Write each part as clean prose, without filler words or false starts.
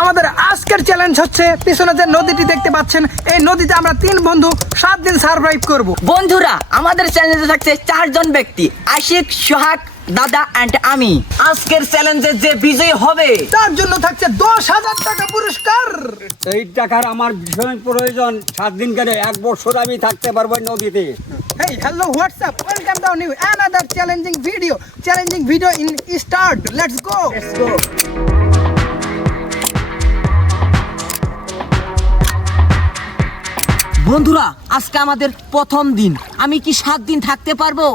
আমাদের আজকের চ্যালেঞ্জ হচ্ছে পিছনে যে নদীটি দেখতে পাচ্ছেন, এই নদীতে আমরা 3 বন্ধু 7 দিন সার্ভাইভ করব। বন্ধুরা, আমাদের চ্যালেঞ্জে থাকছে 4 জন ব্যক্তি, আশিক, সোহাগ, দাদা এন্ড আমি। আজকের চ্যালেঞ্জে যে বিজয়ী হবে তার জন্য থাকছে 10,000 টাকা পুরস্কার। এই টাকার আমার ভীষণ প্রয়োজন। 7 দিন কেন, 1 বছর আমি থাকতে পারবো এই নদীতে। Hey, hello, what's up? Welcome to new another challenging video. Challenging video in start. Let's go. বন্ধুরা, আজকে আমাদের প্রথম দিন। আমি কি 7 দিন থাকতে পারবো?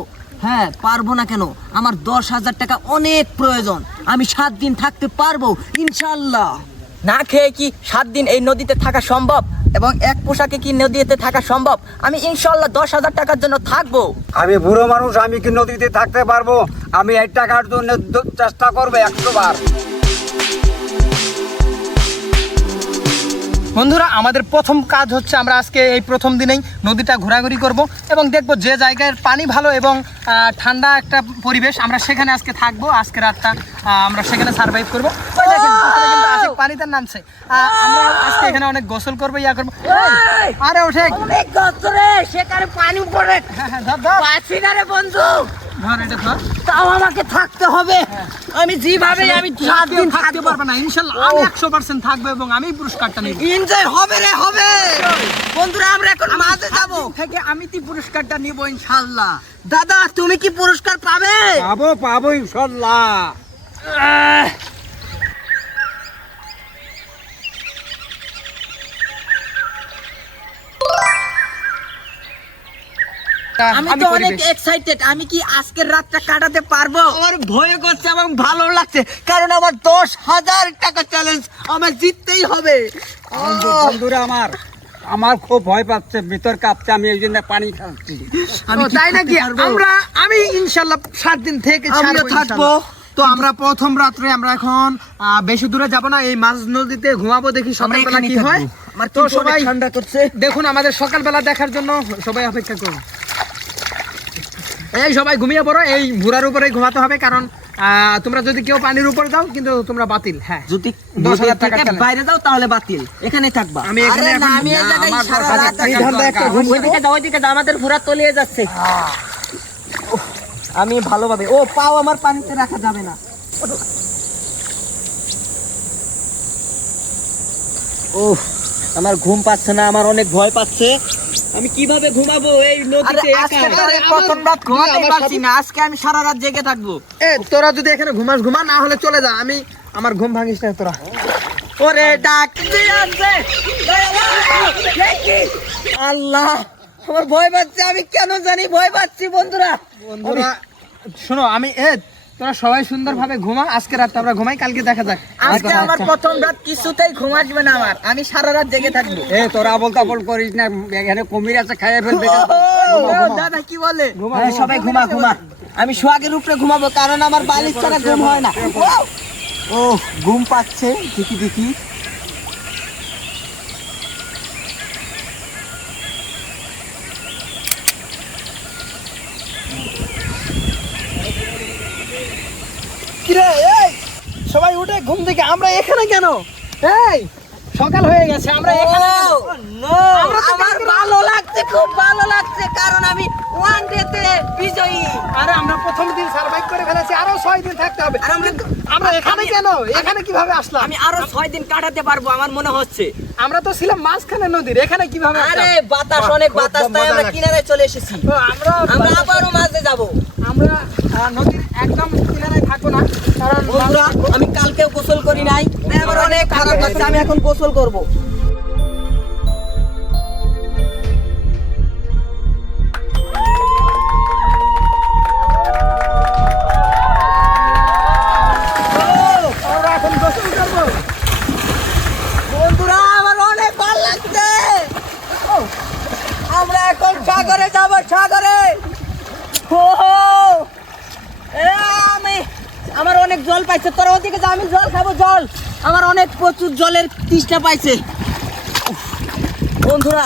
হ্যাঁ, পারবো না কেন? আমার 10,000 টাকা অনেক প্রয়োজন। আমি 7 দিন থাকতে পারবো ইনশাআল্লাহ। না খেয়ে কি 7 দিন এই নদীতে থাকা সম্ভব? এবং এক পোশাকে কি নদীতে থাকা সম্ভব? আমি ইনশাআল্লাহ 10,000 টাকার জন্য থাকবো। আমি বুড়ো মানুষ, আমি কি নদীতে থাকতে পারবো? আমি এই টাকার জন্য চেষ্টা করবো 100 বার। বন্ধুরা, আমাদের প্রথম কাজ হচ্ছে আমরা আজকে এই প্রথম দিনেই নদীটা ঘোরাঘুরি করব এবং দেখব যে জায়গায় পানি ভালো এবং ঠান্ডা একটা পরিবেশ, আমরা সেখানে আজকে থাকবো। আজকে রাতটা আমরা সেখানে সার্ভাইভ করবো। ওই দেখেন, পিছনে কিন্তু আশিক পানিতে নামছে। আমরা আজকে এখানে অনেক গোসল করবো, ইয়া করবো। আরে ওঠে, অনেক গোসরে সেখানে পানি পড়ে। হ্যাঁ, ধর ধর পাচ্ছি না রে বন্ধু। ধর, এটা ধর। তাও আমাকে থাকতে হবে। আমি যেভাবে আমি 7 দিন থাকতে পারবে না ইনশাআল্লাহ। আমি 100% থাকবো এবং আমি পুরস্কারটা নিব। এনজয় হবে রে, হবে। বন্ধুরা, আমরা এখন মাঝে যাব থেকে আমি কি পুরস্কারটা নিব ইনশাআল্লাহ। দাদা, তুমি কি পুরস্কার পাবে? পাবো ইনশাআল্লাহ। আমি তো অনেক এক্সাইটেড। আমি কি আজকের রাতটা কাটাতে পারবো? আমার ভয় করছে এবং ভালো লাগছে, কারণ আমার 10,000 টাকা চ্যালেঞ্জ আমার জিততেই হবে। বন্ধুরা, আমার খুব ভয় পাচ্ছে, ভিতর কাঁপছে, আমি এই জন্য পানি খাচ্ছি। তাই নাকি? আমি ইনশাআল্লাহ 7 দিন থেকে আমিও থাকবো। তো আমরা প্রথম রাত্রে আমরা এখন বেশি দূরে যাব না, এই মাঝ নদীতে ঘুমাবো, দেখি সকালবেলা কি হয়। তো সবাই ঠান্ডা করছে। দেখুন, আমাদের সকালবেলা দেখার জন্য সবাই অপেক্ষা করুন। এই সবাই ঘুমিয়ে পড়ো, এই ভুরার উপরে ঘুমাতে হবে, কারণ তোমরা যদি কেউ পানির উপর দাও কিন্তু তোমরা বাতিল। হ্যাঁ, যদি 10,000 টাকা বাইরে দাও তাহলে বাতিল, এখানে থাকবা। আমি এখানে আরে না, আমি এই জায়গায় সারা রাত ওইদিকে যাও, ওইদিকে যাও, আমাদের ভুরা তলিয়ে যাচ্ছে। আমি ভালোভাবে, ও পাও আমার পানিতে রাখা যাবে না। ওহ, আমার ঘুম পাচ্ছে না, আমার অনেক ভয় পাচ্ছে। আমি কিভাবে ঘুমাবো এই নদীতে একা? প্রথম রাত ঘুমাতে পারছি না, আজকে আমি সারা রাত জেগে থাকবো। তোরা যদি এখানে ঘুমা না হলে চলে যা, আমি আমার ঘুম ভাঙিস না তোরা। ওরে ডাক আছে, আল্লাহ, আমার ভয় পাচ্ছে। আমি কেন জানি ভয় পাচ্ছি। বন্ধুরা শোনো, তোরা সবাই সুন্দরভাবে ঘুমা। আজকে রাত আমরা ঘুমাই, কালকে দেখা যাক। আজকে আমার প্রথম রাত, কিছুতেই ঘুম আসবে না আমার। আমি সারা রাত জেগে থাকবো। তোরা বল করিস না, এখানে কুমির আছে, খাইয়ে ফেলবে। দাদা কি বলে? সবাই ঘুমা। আমি সোহাগের উপরে ঘুমাবো, কারণ আমার বালিশ ছাড়া ঘুম হয় না। ও ঘুম পাচ্ছে, দেখি। কিরে, এই সবাই উঠে ঘুম থেকে। আমরা এখানে কেন? এই সকাল হয়ে গেছে, আমরা এখানে কেন? আমার ভালো লাগছে, খুব ভালো লাগছে, কারণ আমি ওয়ান ডে তে বিজয়ী। আরে আমরা প্রথম দিন সার্ভাইভ করে ফেলেছি, আরো 6 দিন থাকতে হবে। আর আমরা এখানে কেন? এখানে কিভাবে আসলাম? আমি আরো 6 দিন কাটাতে পারবো আমার মনে হচ্ছে। আমরা তো ছিলাম মাঝখানে নদীর, এখানে কিভাবে আসলাম? আরে বাতাস, অনেক বাতাস, তাই আমরা কিনারে চলে এসেছি। তো আমরা আবারও মাঝে যাব। আমরা নদীর একদম কিনারে থাকবো না, কারণ বন্ধুরা, আমি কালকেও গোসল করি নাই, তাই আমার অনেক খারাপ লাগছে। আমি এখন গোসল করব। আমরা এখন গোসল করবো। বন্ধুরা, আমার অনেক ভালো লাগছে। আমরা এখন সাগরে যাব, সাগরে। আমার অনেক জল পাইছে। তোরা ওদিকে যা, আমি জল খাবো। জল, আমার অনেক প্রচুর জলের তৃষ্ণা পাইছে। বন্ধুরা,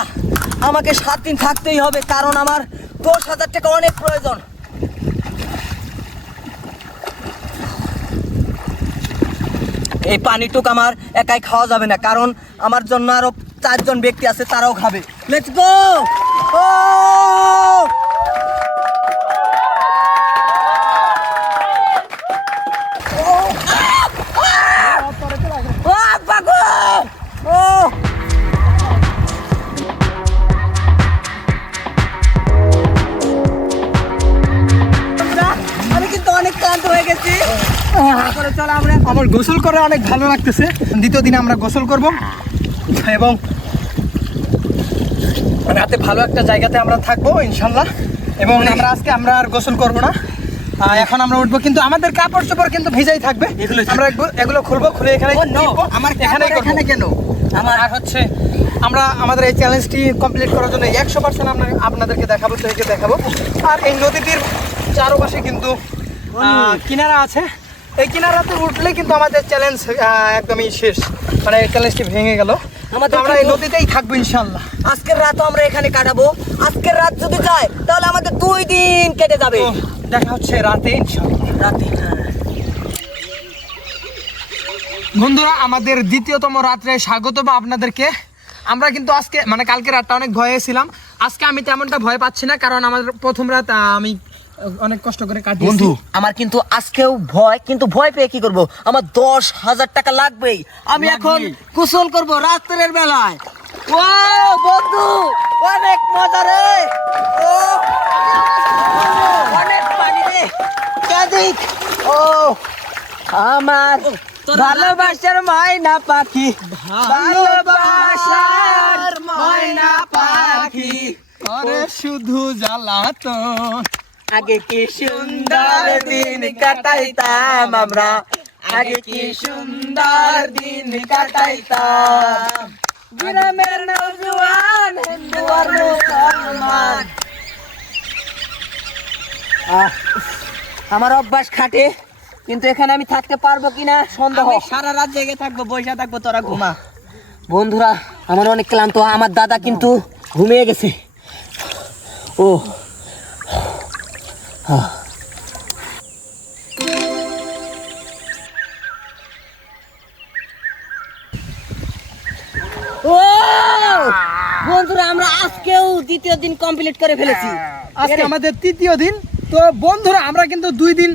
আমাকে 7 দিন থাকতেই হবে, কারণ আমার 10,000 টাকা অনেক প্রয়োজন। এই পানিটুক আমার একাই খাওয়া যাবে না, কারণ আমার জন্য আরো 4 জন ব্যক্তি আছে, তারাও খাবে। Let's go. ও আমি কিন্তু অনেক ক্লান্ত হয়ে গেছি। চলো আমরা আমার গোসল করে অনেক ভালো লাগতেছে। দ্বিতীয় দিনে আমরা গোসল করব এবং রাতে ভালো একটা জায়গাতে আমরা থাকবো ইনশাল্লাহ। এবং আমরা আর গোসল করব না, এখন আমরা উঠবো, কিন্তু আমাদের কাপড় চোপড় কিন্তু ভিজাই থাকবে। আমরা এগুলো খুলবো, খুলে এখানে আমার এখানে কেন আমার হচ্ছে আমরা আমাদের এই চ্যালেঞ্জটি কমপ্লিট করার জন্য 100% আমরা আপনাদেরকে দেখাবো, দেখাবো। আর এই নদীটির চারপাশে কিন্তু কিনারা আছে, এই কিনারাতে উঠলে কিন্তু আমাদের চ্যালেঞ্জ একদমই শেষ, মানে এই চ্যালেঞ্জটি ভেঙে গেল। আমরা এই নদীতেই থাকবো ইনশাল্লাহ। আজকের রাতও আমরা এখানে কাটাবো। আজকের রাত যদি যায় তাহলে আমাদের 2 দিন কেটে যাবে। তো দেখা হচ্ছে রাতে ইনশাল্লাহ। রাতে বন্ধুরা, আমাদের দ্বিতীয়তম রাত্রে স্বাগত বা আপনাদেরকে। আমরা কিন্তু আজকে মানে কালকে রাতটা অনেক ভয়ে ছিলাম, আজকে আমি তেমনটা ভয় পাচ্ছি না, কারণ আমাদের প্রথম রাত আমি অনেক কষ্ট করে কাটিয়েছি। বন্ধু, আমার কিন্তু আজকেও ভয়, কিন্তু ভয় পেয়ে কি করব? আমার 10,000 টাকা লাগবেই। আমি এখন গোসল করব রাতের বেলায়। ও বন্ধু, অনেক মজা রে। ও অনেক পানি রে। কাদিক। ও আমার ভালোবাসার ময়না পাখি, ভালোবাসার ময়না পাখি, আরে শুধু জ্বালাতন। আগে কি সুন্দর দিন কাটাইতাম আমরা, আগে কি সুন্দর দিন কাটাইতাম। গ্রামের নওজোয়ান হিন্দু আর মুসলমান। আমার অভ্যাস খাটে, কিন্তু এখানে আমি থাকতে পারবো কিনা সন্দেহ। সারা রাত জেগে থাকবো, বসে থাকবো, তোরা ঘুমা। বন্ধুরা, আমার অনেক ক্লান্ত। আমার দাদা কিন্তু ঘুমিয়ে গেছে। ও ও বন্ধুরা, আমরা আজকেও দ্বিতীয় দিন কমপ্লিট করে ফেলেছি। আজকে আমাদের তৃতীয় দিন। তো বন্ধুরা, আমরা কিন্তু 2 দিন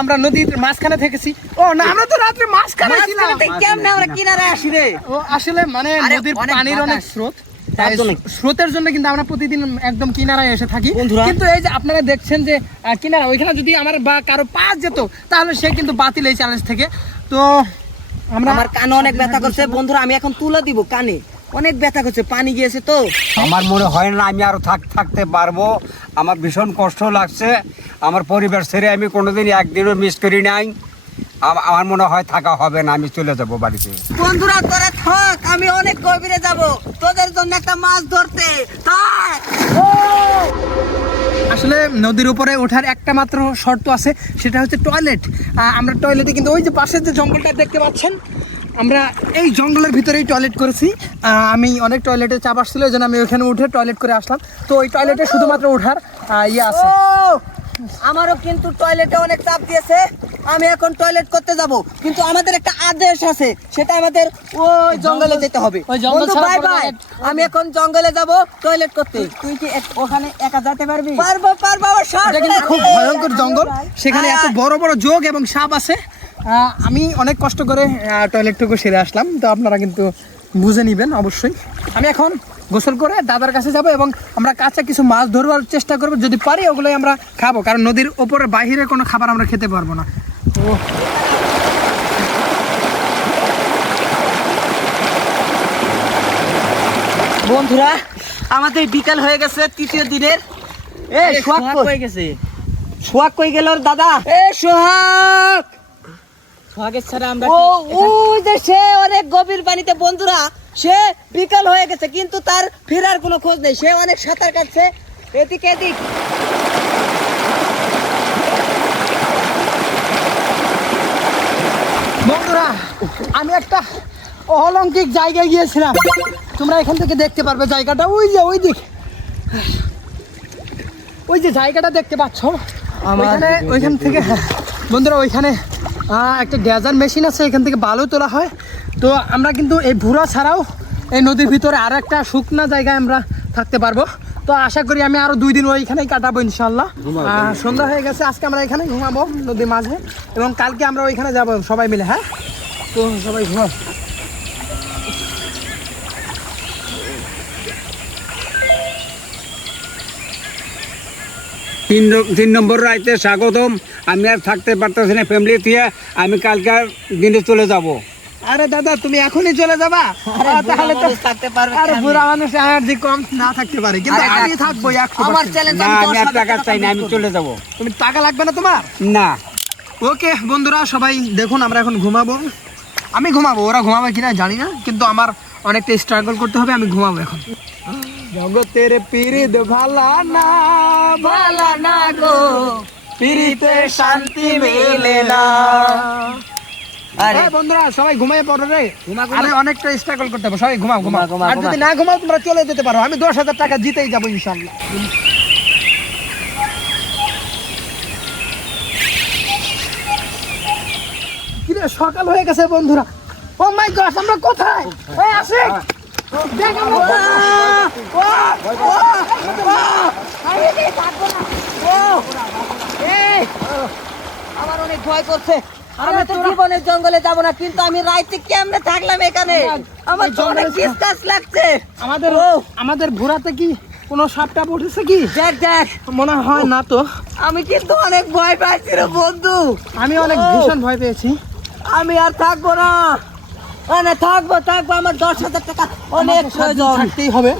আমরা নদীর মাঝখানে থেকেছি। ও না, আমরা তো রাত্রে মাঝখানে ছিলাম। কেমনে আমরা কিনারায় আসি রে? ও আসলে মানে আরে, নদীর অনেক পানির অনেক বাতাস। স্রোত, তার জন্য। স্রোতের জন্য কিন্তু আমরা প্রতিদিন একদম কিনারায় এসে থাকি। বন্ধুরা, কিন্তু এই যে আপনারা দেখছেন যে কিনারা, ওইখানে যদি আমার বা কারো পা যেত তাহলে সে কিন্তু বাতিল এই চ্যালেঞ্জ থেকে। তো আমার কানে অনেক ব্যথা করছে বন্ধুরা, আমি এখন তুলে দিব। কানে অনেক ব্যথা করছে, পানি গিয়েছে তো। আমার মনে হয় না আমি আরো থাকতে পারবো। আমার ভীষণ কষ্ট লাগছে। আমার পরিবার ছেড়ে আমি কোনোদিন একদিনও মিস করি নাই। আমার মনে হয় থাকা হবে না, আমি চলে যাব বাড়িতে। বন্ধুরা, তোরা থাক, আমি অনেক গভীরে যাব তোদের জন্য একটা মাছ ধরতে। থাক। আসলে নদীর উপরে ওঠার একটা মাত্র শর্ত আছে, সেটা হচ্ছে টয়লেট। আমরা টয়লেটে কিন্তু ওই যে পাশের যে জঙ্গলটা দেখতে পাচ্ছেন, আমরা এই জঙ্গলের ভিতরেই টয়লেট করেছি। আমি অনেক টয়লেটে চাপ আসছিল, এই জন্য আমি ওইখানে উঠে টয়লেট করে আসলাম। তো ওই টয়লেটে শুধুমাত্র ওঠার ইয়ে আছে। ও, আমারও কিন্তু টয়লেটে অনেক চাপ দিয়েছে। আমি এখন টয়লেট করতে যাব, কিন্তু আমাদের একটা আদেশ আছে, সেটা আমাদের ওই জঙ্গলে যেতে হবে। ওই জঙ্গল বন্ধু, ছাড়া বাই কোনো বাই। জায়গা- আমি এখন জঙ্গলে যাব টয়লেট করতে। তুই কি ওখানে একা যেতে পারবি? পারবো পারবো, আমার সাহস এটা কিন্তু খুব আছে। ভয়ঙ্কর জঙ্গল, সেখানে এত বড় বড় যোগ এবং সাপ আছে। আমি অনেক কষ্ট করে টয়লেটটুকু সেরে আসলাম, তো আপনারা কিন্তু বুঝে নেবেন অবশ্যই। আমি এখন গোসল করে দাদার কাছে যাব এবং আমরা কাঁচা কিছু মাছ ধরবার চেষ্টা করব, যদি পারি ওগুলোই আমরা খাবো, কারণ নদীর ওপরে বাইরে কোনো খাবার আমরা খেতে পারবো না। তো বন্ধুরা, আমাদের বিকাল হয়ে গেছে তৃতীয় দিনের। এই সোহাগ হয়ে গেছে। সোহাগ কই গেল ওর দাদা? এ সোহাগ! সোহাগের ছাড়া আমরা ও ওই যে সে অনেক গভীর পানিতে। বন্ধুরা, সে বিকাল হয়ে গেছে, কিন্তু তার ফেরার কোনো খোঁজ নেই। সে অনেক সাঁতার কাটছে এদিক এদিক। বন্ধুরা, আমি একটা অলৌকিক জায়গায় গিয়েছিলাম, তোমরা এখান থেকে দেখতে পারবে জায়গাটা। ওই যে ওই দিক, ওই যে জায়গাটা দেখতে পাচ্ছ, ওইখান থেকে বন্ধুরা ওইখানে একটা ড্রেজার মেশিন আছে, এখান থেকে বালু তোলা হয়। তো আমরা কিন্তু এই ভুরা ছাড়াও এই নদীর ভিতরে আরও একটা শুকনা জায়গায় আমরা থাকতে পারবো। তো আশা করি আমি আরও 2 দিন ওইখানেই কাটাবো ইনশাল্লাহ। সন্ধ্যা হয়ে গেছে, আজকে আমরা এখানেই ঘুমাবো নদীর মাঝে, এবং কালকে আমরা ওইখানে যাব সবাই মিলে। হ্যাঁ, তো সবাই ঘুমাও। তিন নম্বর রাইতে স্বাগতম। আমি আর থাকতে পারতেছি না ফ্যামিলি দিয়ে, আমি কালকার দিনে চলে যাব। আরে দাদা, তুমি এখনই চলে যাবা? তাহলে তো থাকতে পারবে আরে বুড়া মানুষ এনার্জি কম না থাকতে পারে, কিন্তু আমি থাকবো 100%। আমার চ্যালেঞ্জ না, আমি আমি আর 10,000 টাকা চাই না, আমি চলে যাব। তুমি টাকা লাগবে না তোমার? না, ওকে বন্ধুরা, সবাই দেখুন আমরা এখন ঘুমাবো। আমি ঘুমাবো, ওরা ঘুমাবে কিনা জানি না, কিন্তু আমার অনেকটা স্ট্রাগল করতে হবে। আমি ঘুমাবো এখন। জগতের পিরিত ভালা না গো, পিরিতে শান্তি মেলে না। আরে বন্ধুরা সবাই ঘুমায় পড়ো রে। ঘুমা। আরে অনেকটা স্ট্রাগল করতে হবে, সবাই ঘুমাও। ঘুমা, আর যদি না ঘুমাও তোমরা চলে যেতে পারো, আমি 10,000 টাকা জিতেই যাবো ইনশাল্লাহ। কিরে, সকাল হয়ে গেছে বন্ধুরা। ও মাই গড, আমরা কোথায়? এই আসে দেখ আমরা আমার অনেক ভয় করছে। আমি তো তোরা- জীবনের জঙ্গলে যাব না, কিন্তু আমি রাইতে কেমনে থাকলাম এখানে? আমার তো অনেক ডিসকাস লাগছে। আমাদের ভোরাতে কি কোনো সাপটা উঠেছে কি? দেখ দেখ, মনে হয় না তো। আমি কিন্তু অনেক ভয় পাচ্ছি রে বন্ধু। আমি অনেক ভীষণ ভয় পেয়েছি। আমি আর থাকবো না। মানে থাকবো আমার 10,000 টাকা অনেক প্রয়োজন। থাকতেই হবে।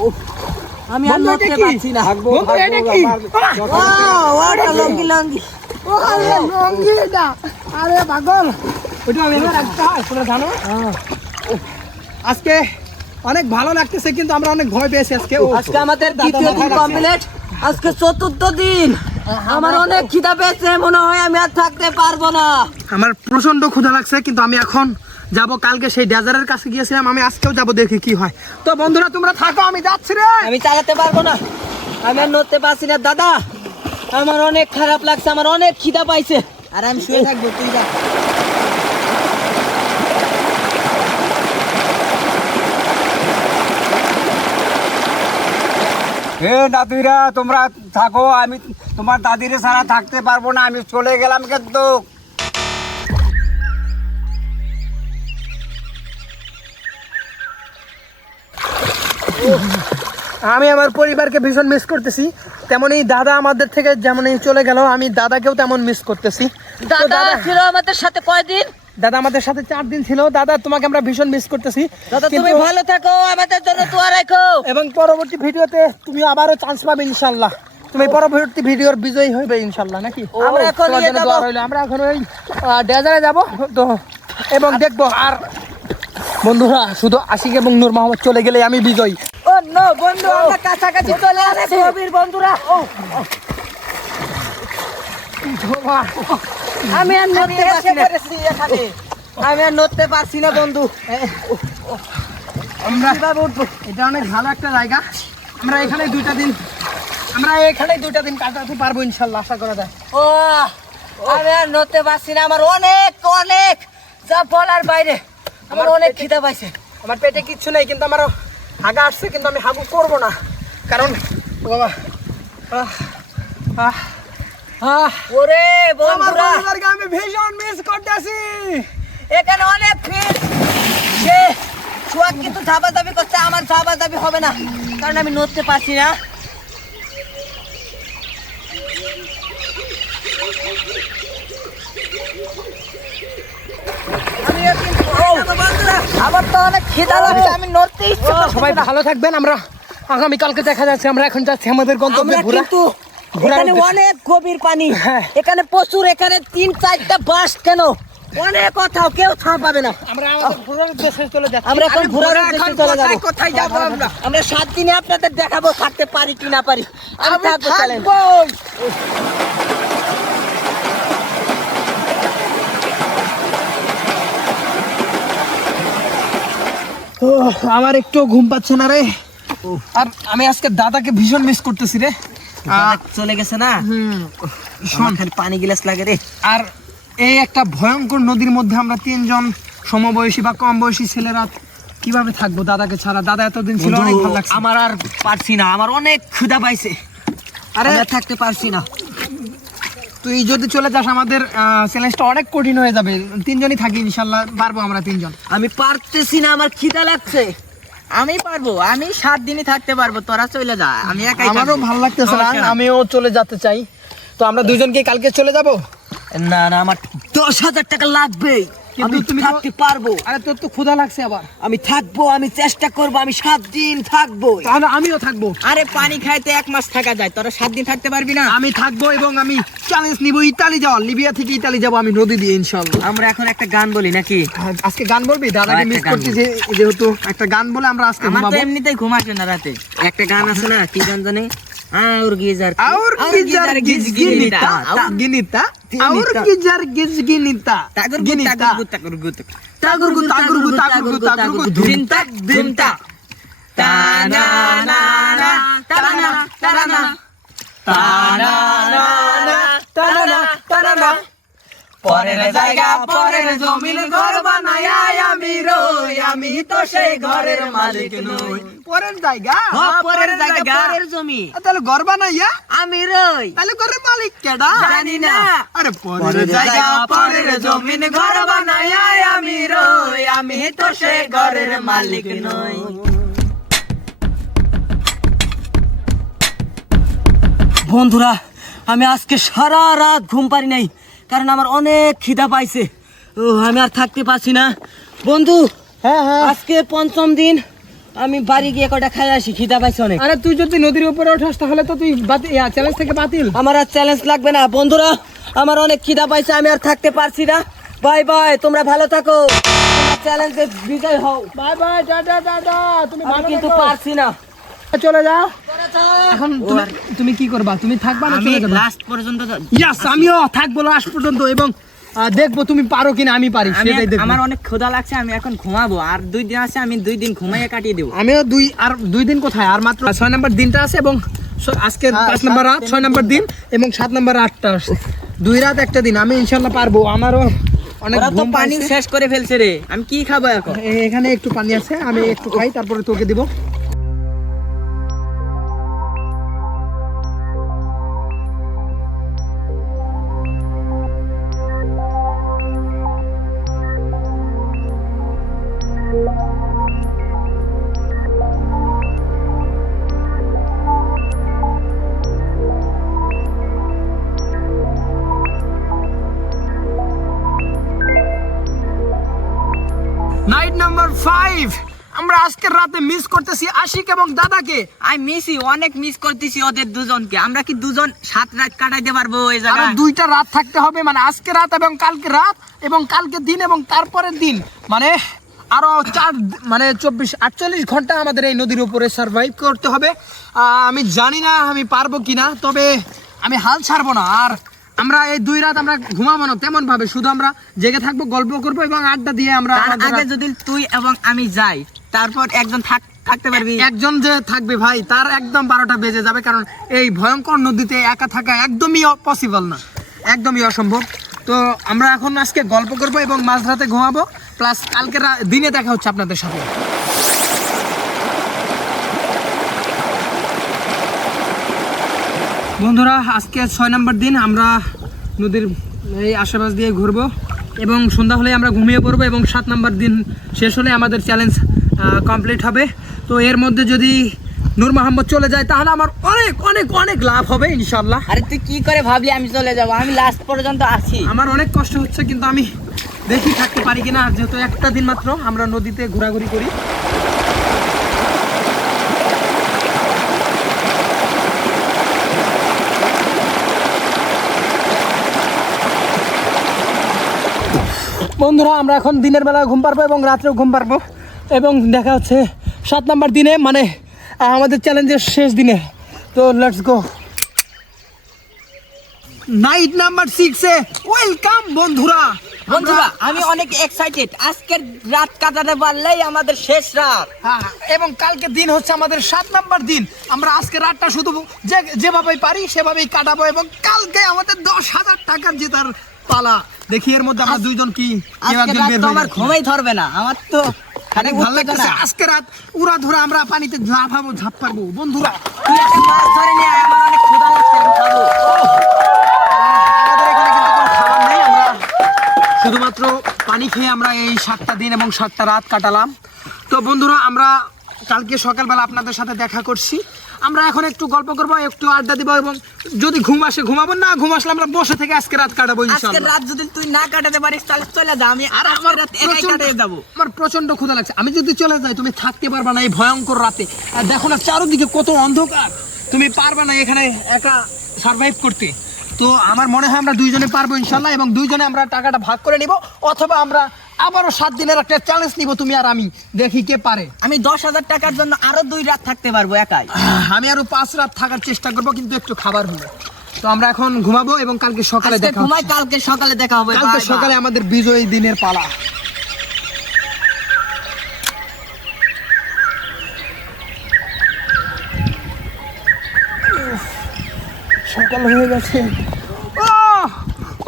আমি আর বন্ধু, নড়তে এটা কি? পারছি না। বন্ধু, এটা কি? ওটা লঙ্গি লঙ্গি। আরে লঙ্গি এটা। আরে পাগল, ওটা আমি এনে রাখতে হয়, তোমরা জানো? আজকে অনেক ভালো লাগতেছে, কিন্তু আমরা অনেক ভয় পেয়েছি আজকে। আজকে আমাদের দ্বিতীয় দিন কমপ্লিট, আজকে 4র্থ দিন। আমার অনেক খিদা পেয়েছে, মনে হয় আমি আর থাকতে পারবো না। আমার প্রচন্ড ক্ষুধা লাগছে, কিন্তু আমি এখন যাব। কালকে সেই ডেজারের কাছে গিয়েছিলাম, আমি আজকেও যাব, দেখি কি হয়। তো বন্ধুরা তোমরা থাকো, আমি যাচ্ছি রে। আমি চালাতে পারবো না, আমি আর নড়তে পারছি না দাদা। আমার অনেক খারাপ লাগছে, আমার অনেক খিদা পাইছে। আর আমি শুয়ে থাকবো, তুই যা। হে দাদিরা, তোমরা থাকো, আমি তোমার দাদিরে ছাড়া থাকতে পারবো না, আমি চলে গেলাম কিন্তু। আমি আমার পরিবারকে ভীষণ মিস করতেছি, তেমনই দাদা আমাদের থেকে যেমনই চলে গেল, আমি দাদাকেও তেমন মিস করতেছি। তো দাদা ছিল আমাদের সাথে কয়দিন? দাদা আমাদের সাথে 4 দিন ছিল। দাদা, তোমাকে আমরা ভীষণ মিস করতেছি। দাদা তুমি কিন্তু- ভালো থাকো, আমাদের জন্য দোয়া রাখো। এবং পরবর্তী ভিডিওতে তুমি আবারও চান্স পাবে ইনশাল্লাহ। তুমি পরবর্তী ভিডিওর বিজয়ী হইবে ইনশাল্লাহ, নাকি? আমরা এখন তোমার নিয়ে জন্য যাবো। দোয়া রইলো। আমরা এখন ওই ডেজারে যাব তো, এবং দেখবো। আর বন্ধুরা, শুধু আশিক এবং নূর মোহাম্মদ চলে গেলে আমি বিজয়ী। ও নো বন্ধু, আমরা কাছাকাছি চলে আসছি। কবির বন্ধুরা, আমি আর নড়তে পারছি না। আমি আর নড়তে পারছি না বন্ধু। আমরা কিভাবে উঠবো? এটা অনেক ভালো একটা জায়গা। আমরা এখানে 2টা দিন কাটাতে পারবো ইনশাল্লাহ, আশা করা যায়। ও আমি আর নড়তে পারছি না, আমার অনেক অনেক যা বলার বাইরে। আমার অনেক খিদা পাইছে। আমার পেটে কিচ্ছু নেই, কিন্তু আমার হাগা আসছে, কিন্তু আমি হাগু করবো না, কারণ বাবা ওরে আমার বন্ধুরা, বন্ধুদেরকে আমি ভীষণ মিস করতেছি। এখানে অনেক ভিড়। সে সোহাগ কিন্তু ধাবাধাবি করছে, আমার ধাবাধাবি হবে না, কারণ আমি নড়তে পারছি না। আমিও কিন্তু বন্ধুরা, আমার তো অনেক খিদা লাগছে, আমি নড়তে ইচ্ছে করছে সবাই না। ভালো থাকবেন। আমরা আগামীকালকে দেখা যাচ্ছে। আমরা এখন যাচ্ছি আমাদের গন্তব্যে আমরা ঘোরা। কিন্তু ঘোরার এখানে উদ্দেশ্যে। অনেক গভীর পানি, হ্যাঁ। এখানে প্রচুর, এখানে 3-4টা বাস, কেন অনেক কোথাও কেউ ছাড় পাবে না। আমরা আমাদের ঘোরার উদ্দেশ্যে চলে যাচ্ছি। আমরা এখন ঘোরার ঘোরা উদ্দেশ্যে এখন চলে যাবো। কোথায় যাবো আমরা? আমরা 7 দিনে আপনাদের দেখাবো থাকতে পারি কি না পারি। আমি থাকবো, চলেন। ও, আমার একটু ঘুম পাচ্ছে না রে। আর আমি আজকে দাদাকে ভীষণ মিস করতেছি রে। চলে গেছে না, হুম, শোন, খালি পানি গ্লাস লাগে রে। আর এই একটা ভয়ঙ্কর নদীর মধ্যে আমরা তিনজন সমবয়সী বা কম বয়সী ছেলেরা কিভাবে থাকবো দাদাকে ছাড়া? দাদা এতদিন ছিল, অনেক ভালো লাগছে। আমার আর পারছি না, আমার অনেক ক্ষুধা পাইছে, আরে আমি আর থাকতে পারছি না। তুই যদি চলে যাস আমাদের চ্যালেঞ্জটা অনেক কঠিন হয়ে যাবে। তিনজনই থাকি, ইনশাল্লাহ পারবো আমরা তিনজন। আমি পারতেছি না, আমার খিদা লাগছে। আমি পারবো, আমি 7 দিনই থাকতে পারবো, তোরা চলে যা, আমি একাই আমারও থাকবো। ভালো লাগতেছে না, সমস্যা নাই। আমিও চলে যেতে চাই। তো আমরা দুইজনকে কালকে চলে যাব। না না, আমার 10,000 টাকা লাগবে, কিন্তু আমি তুমি তো- থাকতে পারবো। আরে তোর তো ক্ষুধা লাগছে আবার। আমি থাকবো, আমি চেষ্টা করবো, আমি 7 দিন থাকবো। তাহলে আমিও থাকবো। আরে পানি খাইতে 1 মাস থাকা যায়, তোরা 7 দিন থাকতে পারবি না? আমি থাকবো এবং আমি চ্যালেঞ্জ নিব ইতালি যাওয়ার। লিবিয়া থেকে ইতালি যাব আমি নদী দিয়ে, ইনশাল্লাহ। আমরা এখন একটা গান বলি নাকি? আজকে গান বলবি? দাদাকে হ্যাঁ, একটা মিস গান করছি যেহেতু একটা গান বলে আমরা আজকে আমার তো ঘুমাবো। এমনিতেই ঘুম আসে না রাতে। একটা গান আছে না, কি গান জানি? और गीजर और किजर गिजगिनिता गिनिता और किजर गिजगिनिता তাগর गिनिता গুত তাগর গুত तागुरगु तागुरगु तागुरगु तागुरगु ধুমতা ধুমতা তা না না না তারা না তারা না ताना ना ना ताना ताना পরের জায়গা পরের জমিন ঘর বানায়া আমি রই, আমি তো সেই ঘরের মালিক নই। পরের জায়গা পরের জায়গা পরের জমি তাহলে ঘর বানাইয়া আমি রই, তাহলে ঘরের মালিক কেডা? জানি না। আরে পরের জায়গা পরের জমিন ঘর বানায়া আমি রই, আমি তো সেই ঘরের মালিক নই। বন্ধুরা আমি আজকে সারা রাত ঘুম পারি নাই, কারণ আমার অনেক খিদা পাইছে। ও আমি আর থাকতে পারছি না। বন্ধু, হ্যাঁ হ্যাঁ। আজকে 5ম দিন, আমি বাড়ি গিয়ে কটা খাই আসি, খিদা পাইছে অনেক। আরে তুই যদি নদীর উপরে ওঠাস তাহলে তো তুই চ্যালেঞ্জ থেকে বাতিল। আমার আর চ্যালেঞ্জ লাগবে না। বন্ধুরা আমার অনেক খিদা পাইছে, আমি আর থাকতে পারছি না। বাই বাই, তোমরা ভালো থাকো, তোমরা চ্যালেঞ্জে বিজয় হও। Bye bye, tata tata. তুমি আমি ভালো কিন্তু থেকো। পারছি না। চলে যাও। এখন তুমি কি করবা? তুমি থাকবা না আমি চলে যাবা? লাস্ট পর্যন্ত ইয়াস, আমিও থাকবো লাস্ট পর্যন্ত এবং দেখবো তুমি পারো কিনা। আমি পারি সেটাই দেখবো। আমার অনেক ক্ষুধা লাগছে, আমি এখন ঘুমাবো। আর 2 দিন আছে, আমি 2 দিন ঘুমাইয়ে কাটিয়ে দেবো। আমিও দুই দিন কোথায়, আর মাত্র 6 নম্বর দিনটা আছে এবং আজকে 5 নম্বর রাত, 6 নম্বর দিন এবং 7 নম্বর রাতটা আছে। 2 রাত 1 দিন। আমি ইনশাল্লাহ পারবো। আমারও অনেক ওরা তো ঘুম পানি পাইছে। শেষ করে ফেলছে রে, আমি কি খাবো এখন? এখানে একটু পানি আছে, আমি একটু খাই তারপরে তোকে দিব। নাইট নাম্বার 5 আমরা আজকের রাতে মিস করতেছি আশিক এবং দাদাকে। আমি অনেক মিস করতেছি ওদের দুজনকে। আমরা কি দুজন 7 রাত কাটাইতে পারবো এই আরো জায়গায়? 2টা রাত থাকতে হবে, মানে আজকে রাত এবং কালকে রাত এবং কালকে দিন এবং তারপরের দিন, মানে আরো 48 ঘন্টা আমাদের এই নদীর উপরে সার্ভাইভ করতে হবে। আমি জানি না আমি পারবো কিনা, তবে আমি হাল ছাড়বো না। আর আমরা এই 2 রাত আমরা ঘুমাবো না তেমন ভাবে, শুধু আমরা জেগে থাকবো, গল্প করবো এবং আড্ডা দিয়ে আমরা তার আমাদের আগে যদি তুই এবং আমি যাই, তারপর একজন থাকতে পারবি? একজন যে থাকবে ভাই, তার একদম 12টা বেজে যাবে, কারণ এই ভয়ঙ্কর নদীতে একা থাকা একদমই পসিবল না, একদমই অসম্ভব। তো আমরা এখন আজকে গল্প করব এবং মাঝরাতে ঘুমাবো, প্লাস কালকে দিনে দেখা হচ্ছে আপনাদের সাথে। বন্ধুরা আজকে 6 নম্বর দিন, আমরা নদীর এই আশেপাশ দিয়ে ঘুরবো এবং সন্ধ্যা হলে আমরা ঘুমিয়ে পড়বো এবং 7 নম্বর দিন শেষ হলে আমাদের চ্যালেঞ্জ কমপ্লিট হবে। তো এর মধ্যে যদি নূর মোহাম্মদ চলে যায় তাহলে আমার অনেক অনেক অনেক লাভ হবে ইনশাল্লাহ। আরে তুই কি করে ভাবলি আমি চলে যাব? আমি লাস্ট পর্যন্ত আছি। আমার অনেক কষ্ট হচ্ছে, কিন্তু আমি দেখি থাকতে পারি কিনা। আর যেহেতু একটা দিন মাত্র আমরা নদীতে ঘোরাঘুরি করি। বন্ধুরা আমরা এখন দিনের বেলা ঘুম পারবো এবং রাত্রেও ঘুম পারবো এবং দেখা হচ্ছে 7 নম্বর দিনে, মানে আমাদের চ্যালেঞ্জের শেষ দিনে। তো let's go. Night number 6 A welcome বন্ধুরা। বন্ধুরা আমি অনেক এক্সাইটেড, আজকের রাত কাটাতে পারলেই আমাদের শেষ রাত। হ্যাঁ, এবং কালকে দিন হচ্ছে আমাদের 7 নম্বর দিন। আমরা আজকে রাতটা শুধু যেভাবেই পারি সেভাবেই কাটাবো এবং কালকে আমাদের 10,000 টাকার জেতার পালা। দেখি এর মধ্যে আমরা দুইজন কি কেউ আজকে একজন রাত বের তো হয়ে আমার যাবে। ঘুমাই ধরবে না, আমার তো অনেক ভালো লাগতেছে আজকে রাত উড়া ধরে আমরা পানিতে লাফাবো, ঝাঁপ পারবো বন্ধুরা। তুই একটা মাছ ধরে নিয়ে আয়, আমার অনেক ক্ষুধা লাগছে, আমি খাবো। আমাদের এখানে কিন্তু কোনো খাবার নেই, আমরা শুধুমাত্র পানি খেয়ে আমরা এই 7টা দিন এবং 7টা রাত কাটালাম। তো বন্ধুরা, আমরা কালকে সকালবেলা আপনাদের সাথে দেখা করছি। আমরা এখন একটু গল্প করবো, একটু আড্ডা দিব, এবং যদি ঘুম আসে ঘুমাবো, না ঘুম আসলে আমরা বসে থেকে আজকে রাত কাটাবো আজকে ইনশাআল্লাহ। রাত যদি তুই না কাটাতে পারিস তাহলে চলে যা, আমি আর আজকে আমার রাত একাই কাটিয়ে যাবো। আমার প্রচন্ড ক্ষুধা লাগছে। আমি যদি চলে যাই তুমি থাকতে পারবা না এই ভয়ঙ্কর রাতে। আর দেখো না চারদিকে কত অন্ধকার, তুমি পারবা না এখানে একা সার্ভাইভ করতে। তো আমার মনে হয় আমরা দুইজনে পারবো ইনশাল্লাহ, এবং দুইজনে আমরা টাকাটা ভাগ করে নিব, অথবা আমরা আবারও 7 দিনের একটা চ্যালেঞ্জ নিব, তুমি আর আমি, দেখি কে পারে। আমি 10,000 টাকার জন্য আরো 2 রাত থাকতে পারবো একাই। আমি আরো 5 রাত থাকার চেষ্টা করব, কিন্তু একটু খাবার হলো। তো আমরা এখন ঘুমাবো এবং কালকে সকালে আজকে দেখা ঘুমাই, হচ্ছে। কালকে সকালে দেখা হবে। কালকে Bye bye। সকালে আমাদের বিজয়ী দিনের পালা। সকাল হয়ে গেছে।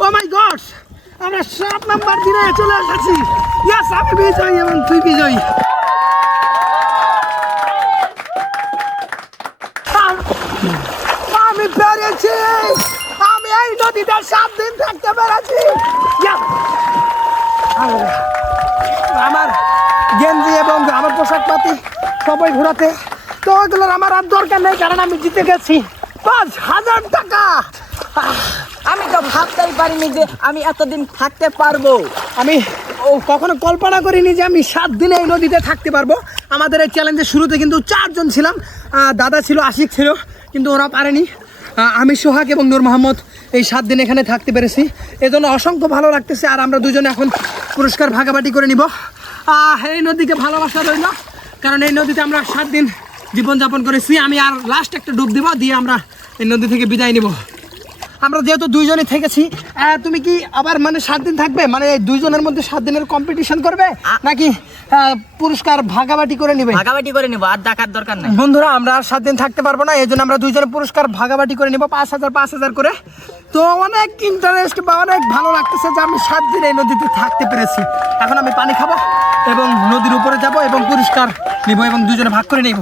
ও মাই গড, আমরা 7 নাম্বার দিনে চলে এসেছি। ইয়েস, আমি বিজয়ী এবং তুই বিজয়ী। আমি পেরেছি, আমি এই নদীতে 7 দিন থাকতে পেরেছি। Yes! আমার গেঞ্জি এবং আমার পোশাক পাতি সবাই ঘোরাতে, তো ওইগুলোর আমার আর দরকার নেই, কারণ আমি জিতে গেছি 5,000 টাকা। আমি তো ভাবতেই পারিনি যে আমি এতদিন থাকতে পারবো। আমি কখনো কল্পনা করিনি যে আমি 7 দিনে এই নদীতে থাকতে পারবো। আমাদের এই চ্যালেঞ্জের শুরুতে কিন্তু 4 জন ছিলাম, দাদা ছিল, আশিক ছিল, কিন্তু ওরা পারেনি। আমি সোহাগ এবং নূর মোহাম্মদ এই 7 দিন এখানে থাকতে পেরেছি, এজন্য অসংখ্য ভালো লাগতেছে। আর আমরা দুজনে এখন পুরস্কার ভাগাভাগি করে নিব। এই নদীকে ভালোবাসা রইল, কারণ এই নদীতে আমরা 7 দিন জীবনযাপন করেছি। আমি আর লাস্ট একটা ডুব দিব, দিয়ে আমরা এই নদী থেকে বিদায় নিব। আমরা যেহেতু দুইজনে থেকেছি, তুমি কি আবার মানে 7 দিন থাকবে, মানে এই দুইজনের মধ্যে 7 দিনের কম্পিটিশন করবে, নাকি পুরস্কার ভাগাভাগি করে নিবে? ভাগাভাগি করে নিবো, আর দেখার দরকার নাই। বন্ধুরা, আমরা আর 7 দিন থাকতে পারবো না, এই জন্য আমরা দুইজনে পুরস্কার ভাগাভাগি করে নিব 5,000 করে। তো অনেক ইন্টারেস্ট বা অনেক ভালো লাগতেছে যে আমি 7 দিন এই নদীতে থাকতে পেরেছি। এখন আমি পানি খাবো এবং নদীর উপরে যাব এবং পুরস্কার নিব এবং দুজনে ভাগ করে নিব।